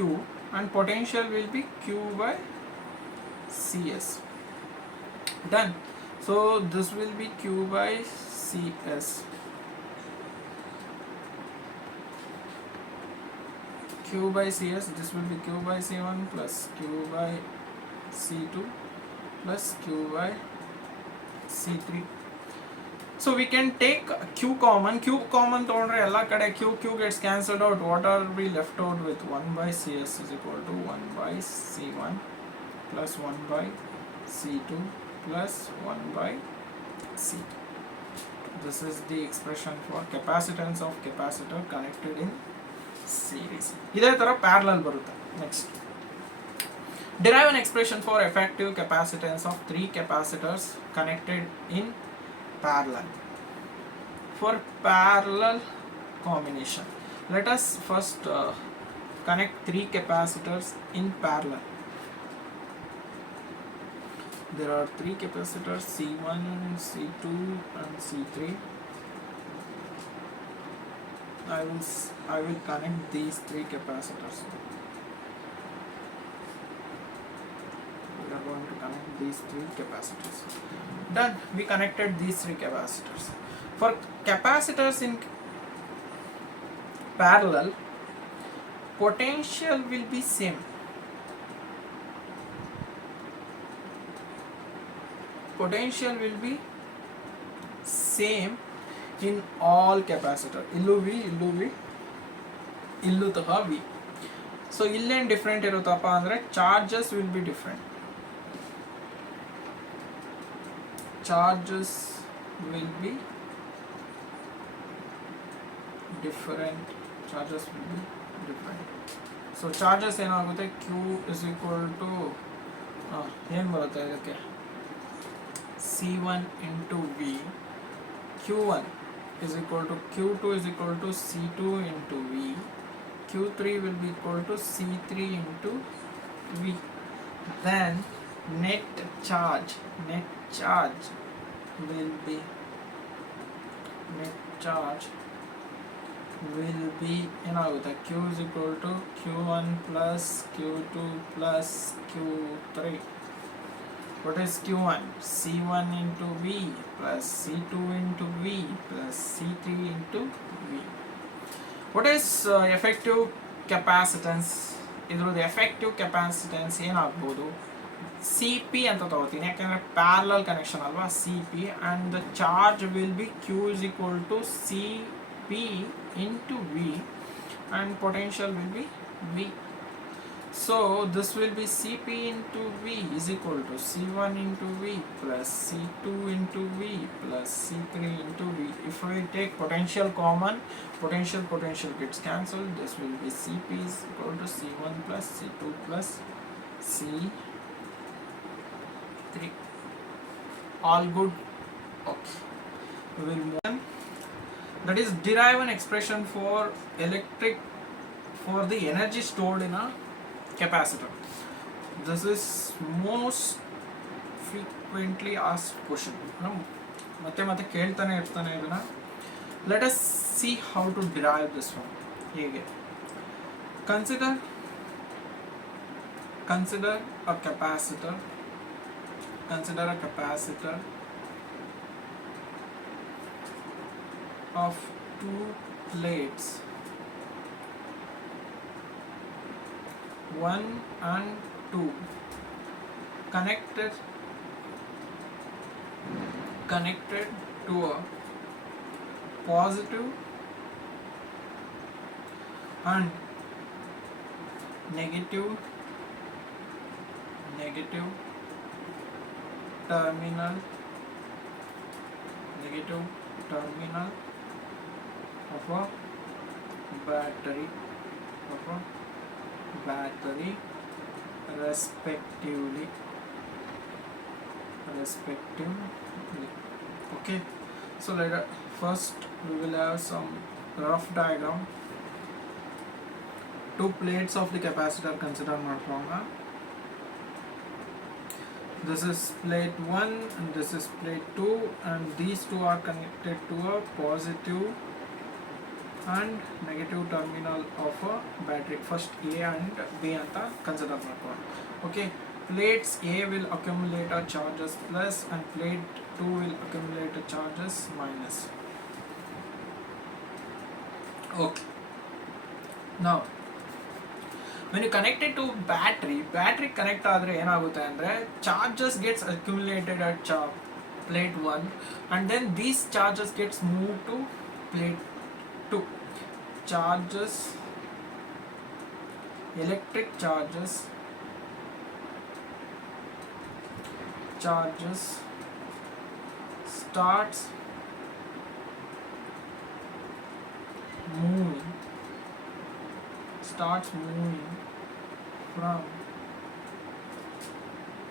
and potential will be Q by CS. Done. So this will be Q by CS. Q by CS, this will be Q by C1 plus Q by C2 plus Q by C3. So we can take Q common ತಗೊಂಡ್ರೆ ಎಲ್ಲ ಕಡೆ Q gets cancelled out. What are we left out with? 1 by CS is equal to 1 by C1 plus 1 by C2 plus 1 by C2. This is the expression for capacitance of capacitor connected in series. ಇದೇ ತರ parallel ಬರುತ್ತೆ. Next, derive an expression for effective capacitance of 3 capacitors connected in parallel. For parallel combination, let us first connect 3 capacitors in parallel. There are 3 capacitors C1, C2 and C3. I will connect these 3 capacitors. We are going to connect these three capacitors. Done. We connected these three capacitors. For capacitors in parallel, potential will be same. Potential will be same in all capacitor. Illu V, illu V, illu taha V. So illen different irutappa andre charges will be different. Charges will be different. Charges will be different. So charges ಏನಾಗುತ್ತೆ Q is equal to ಏನು ಬರುತ್ತೆ ಇದಕ್ಕೆ C1 into V. Q1 is equal to Q2 is equal to C2 into V. Q3 will be equal to C3 into V. Then net charge will be ಏನಾಗುತ್ತೆ Q is equal to Q1 plus Q2 plus Q3. What is Q1? C1 into V plus C2 into V plus C3 into V. What is effective capacitance? ಇದ್ರದ್ದು effective capacitance ಏನಾಗ್ಬೋದು CP ಅಂತ ತಗೋತೀನಿ ಯಾಕಂದರೆ parallel connection ಅಲ್ವಾ CP and the charge will be Q is equal to CP into V and potential will be V. So this will be Cp into V is equal to C1 into V plus C2 into V plus C3 into V. If we take potential common, potential gets cancelled. This will be Cp is equal to C1 plus C2 plus C3. All good? Okay. We will move on. That is derive an expression for the energy stored in a capacitor. This is most frequently asked question. ಮತ್ತೆ ಕೇಳ್ತಾನೆ ಇರ್ತಾನೆ ಇದನ್ನ. Let us see how to derive this one. ಹೇಗೆ consider a capacitor. Consider a capacitor of two plates, 1 and 2, connected to a positive and negative terminal of a battery respectively. Okay, so first we will have some rough diagram. Two plates of the capacitor consider ಮಾಡ್ಕೊಳ್ಳೋಣ. This is plate 1 and this is plate 2 and these two are connected to a positive and negative terminal of a battery. First A and B ಅಂತ consider ಮಾಡ್ಕೊಳ್ಳೋಣ. Okay, plates A will accumulate a charges plus and plate 2 will accumulate a charges minus. Okay, now when you connect it to battery connect ಆದರೆ ಏನಾಗುತ್ತೆ ಅಂದರೆ charges gets accumulated at plate 1 and then these charges gets moved to plate 2. Electric charges starts moving from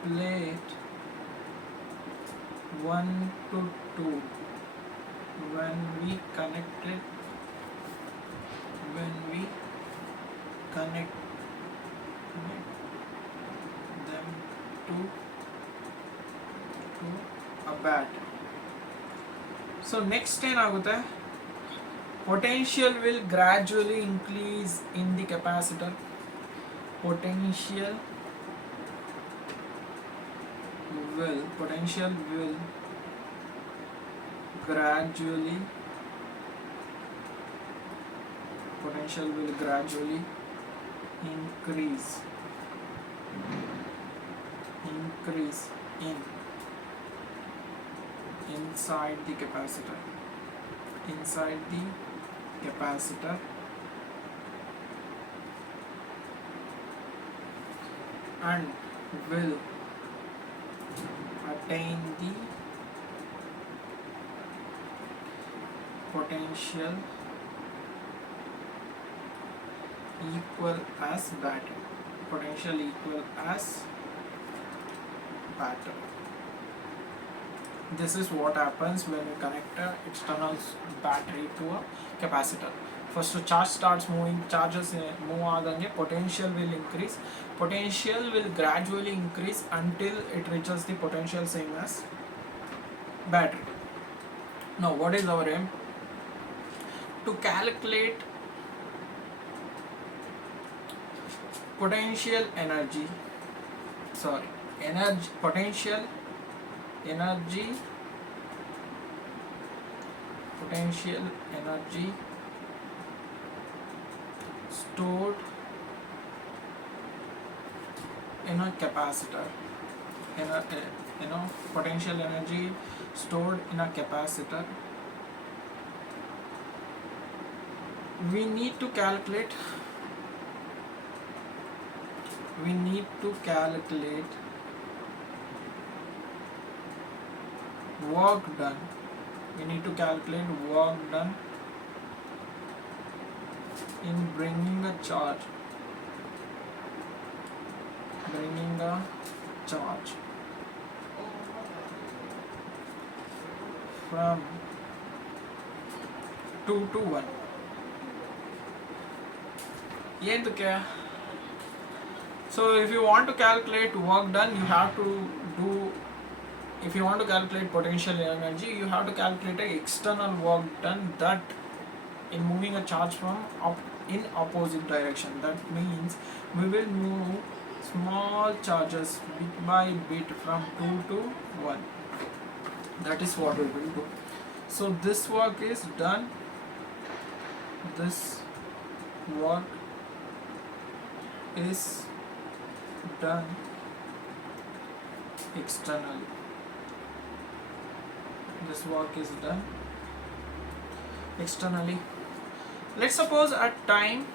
plate 1 to 2 when we connect them to a battery. So next ಏನಾಗುತ್ತೆ potential will gradually increase in the capacitor. Potential potential will gradually increase in inside the capacitor and will attain the potential equal as battery. This is what happens when we connect an external battery to a capacitor. First, charge starts moving, charges move agange, potential will increase. Potential will gradually increase until it reaches the potential same as battery. Now, what is our aim? To calculate potential energy stored in a capacitor. Potential energy stored in a capacitor. We need to calculate work done. In bringing a charge from 2 to 1. So if you want to calculate work done, if you want to calculate potential energy, you have to calculate an external work done that in moving a charge from in opposite direction. That means we will move small charges bit by bit from 2 to 1. That is what we will do. So this work is done. Externally. This work is done externally. Let's suppose at time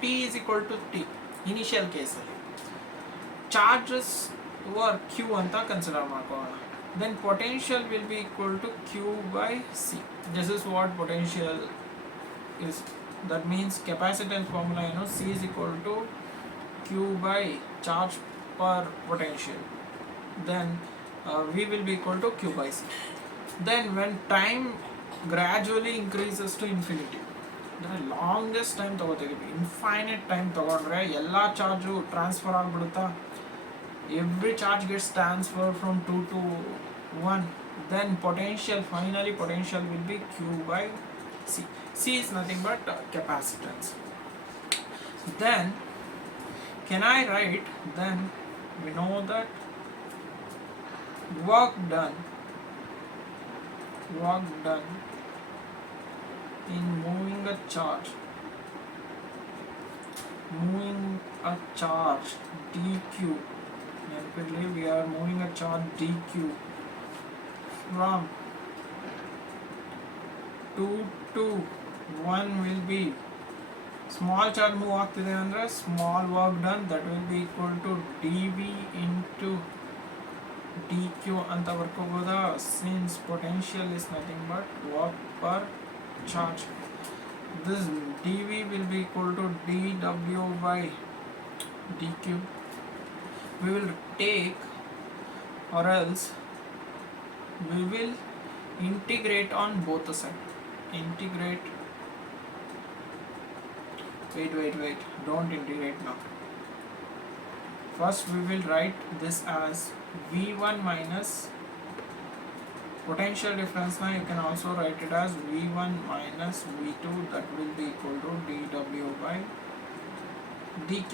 t is equal to t, initial case charges were q anta consider ಮಾಡ್ಕೊಳ್ಳೋಣ. Then potential will be equal to q by c. This is what potential is. That means capacitance formula, C is equal to q by charge per potential. Then V will be equal to q by c. Then when time gradually increases to infinity, the longest time ತಗೋತೀವಿ, infinite time ತಗೊಂಡ್ರೆ ಎಲ್ಲ charge transfer ಆಗ್ಬಿಡುತ್ತಾ. Every charge gets transferred from 2 to 1. Then finally potential will be q by c. C is nothing but capacitance. Then can I write, then we know that work done in moving a charge dq. We are moving a charge dq from 2 to 1 will be small charge move ಆಗ್ತಿದೆ ಅಂದ್ರೆ small work done, that will be equal to dv into dq ಅಂತ ಬರ್ಕೋಬೋದಾ. Since potential is nothing but work per charge, this dv will be equal to dw by dq. We will take, or else we will integrate on both the sides. Wait, don't integrate now. First we will write this as V1 minus potential difference. Now you can also write it as V1 minus V2, that will be equal to dw by dq.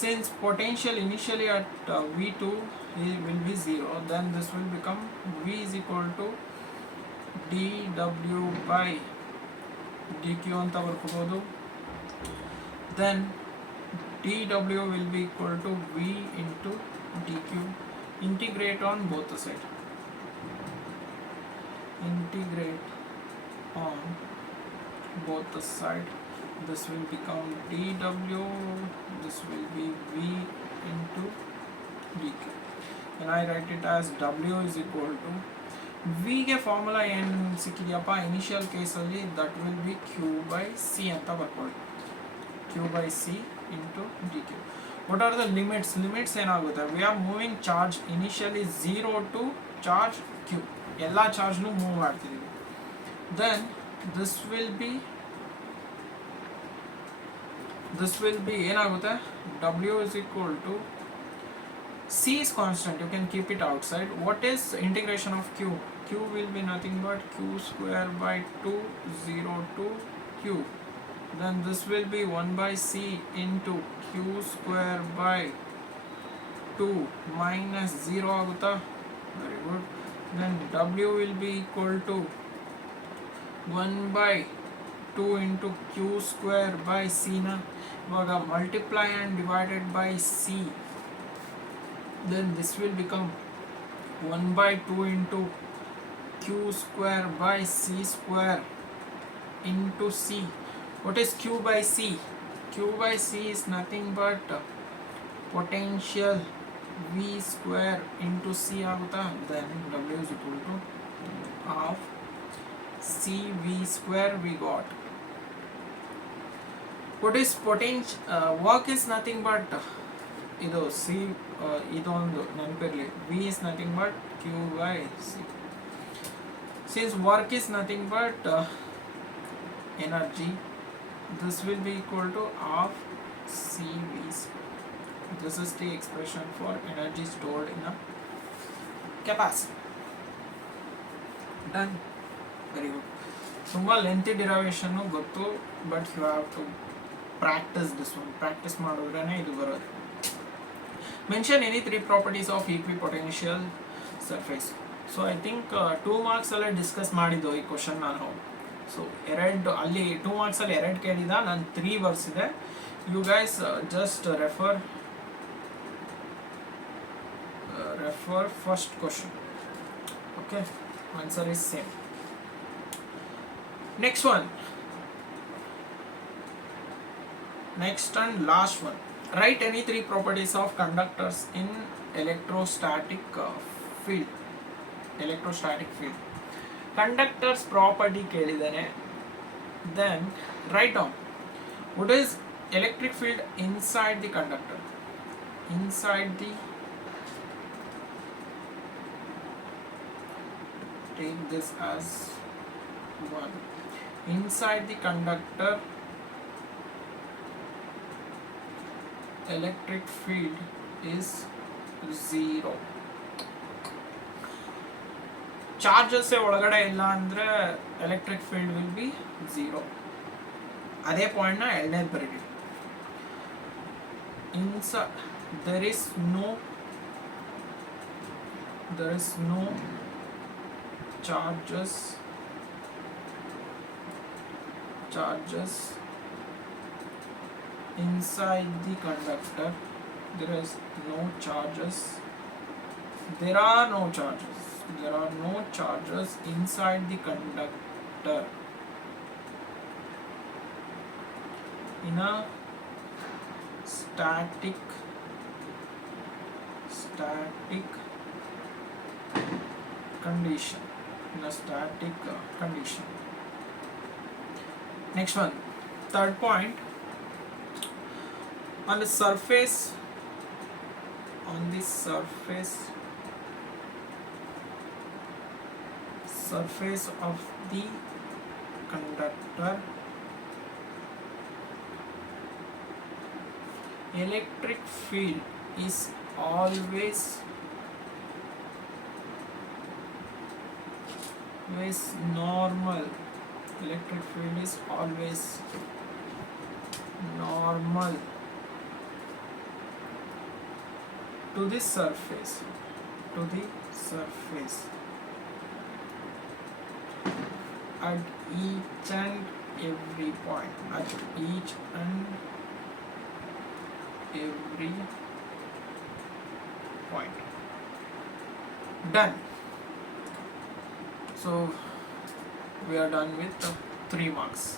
Since potential initially at V2 will be 0, then this will become V is equal to dW by dq ಅಂತ ಬರ್ಕೋಬಹುದು. Then dW will be equal to V into dq. Integrate on both the sides. Integrate on both the side. This will become dW, this will be V into dq. And I write it as W is equal to V ಗೆ formula ಏನು ಸಿಕ್ಕಿದೆಯಪ್ಪ initial ಕೇಸಲ್ಲಿ, that will be Q by C ಅಂತ ಬರ್ಕೊಳ್ಳಿ. Q by C into dq. What are the limits? Limits ಏನಾಗುತ್ತೆ? We are moving charge initially 0 to charge Q. ಎಲ್ಲ ಚಾರ್ಜ್ನು move ಮಾಡ್ತಿದ್ದೀವಿ. Then this will be ಏನಾಗುತ್ತೆ? W is equal to C is constant, you can keep it outside. What is integration of Q? Q will be nothing but Q square by 2, 0 to Q. Then this will be 1 by C into Q square by 2 minus 0 agutta. Very good. Then W will be equal to 1 by 2 into Q square by C na. Ivaga multiply and divided by C. Then this will become 1 by 2 into Q square by C square into C. What is Q by C? Q by C is nothing but potential V square into C agutta. Then W is equal to half CV square we got. What is potential? Work is nothing but ಇದು C ಇದೊಂದು ನೆನಪಿರಲಿ, V is nothing but Q by C. Since work is nothing but energy, this will be equal to half C V. This is the expression for energy stored in a capacity. Done. Very good. ತುಂಬ lengthy derivation ಗೊತ್ತು, but you have to practise this one. Practice ಮಾಡಿದ್ರೇ ಇದು ಬರೋದು. Mention any 3 properties of equipotential surface. So I think 2 marks alle discuss ಮಾಡಿದ್ದು ಈ question ನಾನು. So ಅಲ್ಲಿ 2 marks ಅಲ್ಲಿ 2 ಕೇಳಿದ, ನಾನು 3 ಬರ್ಸಿದೆ. You guys just refer first question. Okay, answer is same. Next one, next and last one. Write any 3 properties of conductors in electrostatic field. Electrostatic field. Conductors property kelidane. Then write down what is electric field inside the conductor. Inside the, take this as 1. Inside the conductor, electric field is 0. Charges ಒಳಗಡೆ ಇಲ್ಲ ಅಂದರೆ electric field will be 0. ಅದೇ ಪಾಯಿಂಟ್ನ ಎರಡನೇದು ಬರೀರಿ. there is no charges inside the conductor. There is no charges. There are no charges inside the conductor in a static condition. Next one, third point. On the surface of the conductor, electric field is always normal. Electric field is always normal. to the surface, to the surface at each and every point, at each and every point. Done. So we are done with 3 marks.